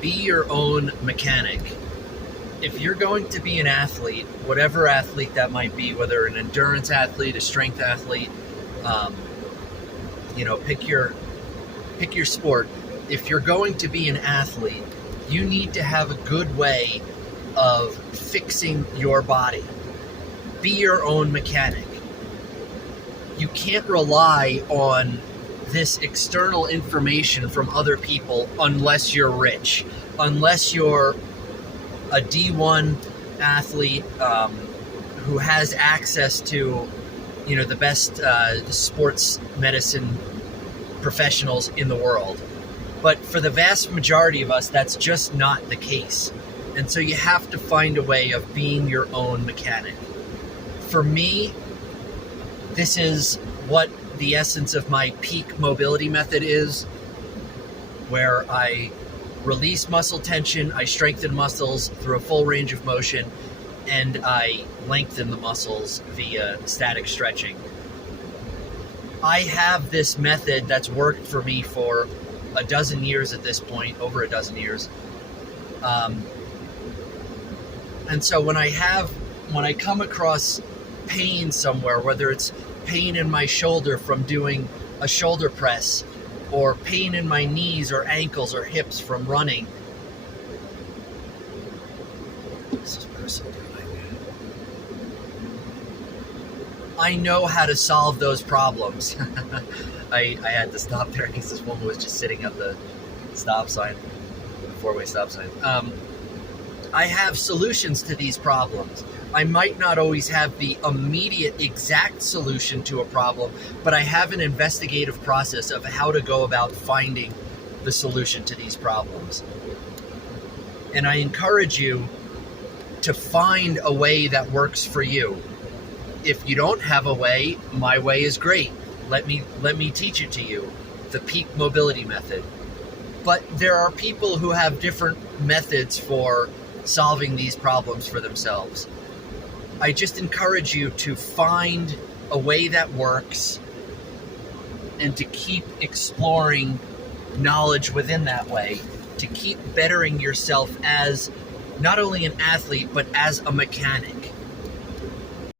Be your own mechanic. If you're going to be an athlete, whatever athlete that might be, whether an endurance athlete, a strength athlete, um, pick your sport. If you're going to be an athlete, you need to have a good way of fixing your body. Be your own mechanic. You can't rely on this external information from other people unless you're rich, unless you're a D1 athlete who has access to, the best sports medicine professionals in the world. But for the vast majority of us, that's just not the case. And so you have to find a way of being your own mechanic. For me, this is what the essence of my peak mobility method is, where I release muscle tension, I strengthen muscles through a full range of motion, and I lengthen the muscles via static stretching. I have this method that's worked for me for a dozen years at this point, over a dozen years. And so when I come across pain somewhere, whether it's pain in my shoulder from doing a shoulder press, or pain in my knees or ankles or hips from running. What's this person doing? I know how to solve those problems. I had to stop there because this woman was just sitting at the stop sign, the four-way stop sign. I have solutions to these problems. I might not always have the immediate exact solution to a problem, but I have an investigative process of how to go about finding the solution to these problems. And I encourage you to find a way that works for you. If you don't have a way, my way is great. Let me teach it to you, the peak mobility method. But there are people who have different methods for solving these problems for themselves. I just encourage you to find a way that works and to keep exploring knowledge within that way, to keep bettering yourself as not only an athlete, but as a mechanic.